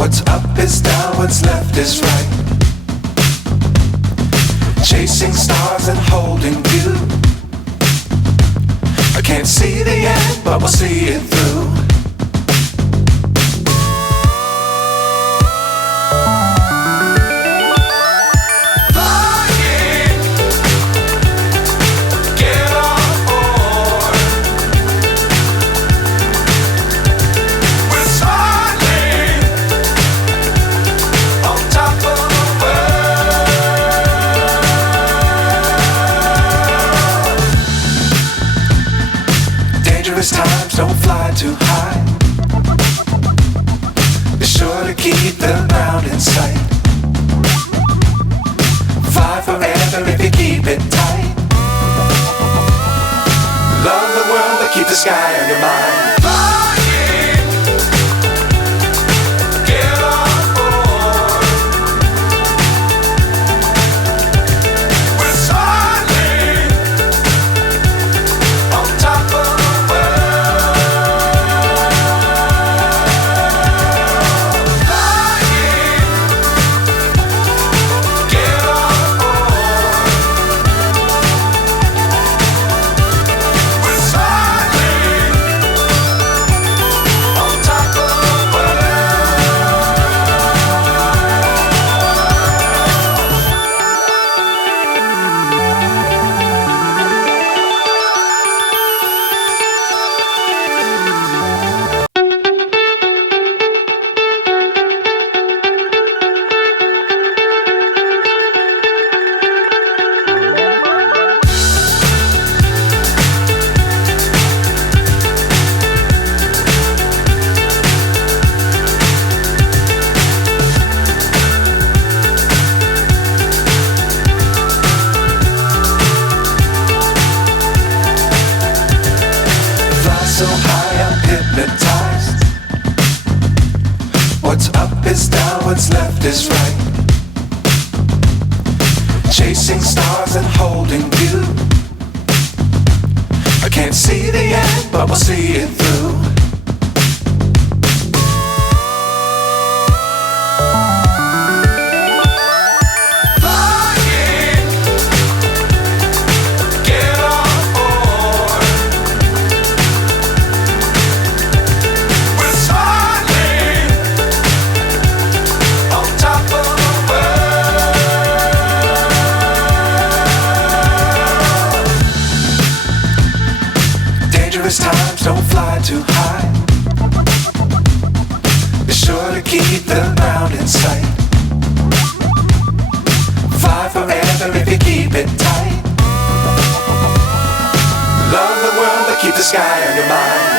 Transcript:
What's up is down, what's left is right. Chasing stars and holding you. I can't see the end, but we'll see it through. Dangerous times, don't fly too high. Be sure to keep the ground in sight. Fly forever if you keep it tight. Love the world, but keep the sky on your mind. So high, I'm hypnotized. What's up is down, what's left is right. Chasing stars and holding you. I can't see the end, but we'll see it through. Dangerous times, don't fly too high. Be sure to keep the ground in sight. Fly forever if you keep it tight. Love the world, but keep the sky on your mind.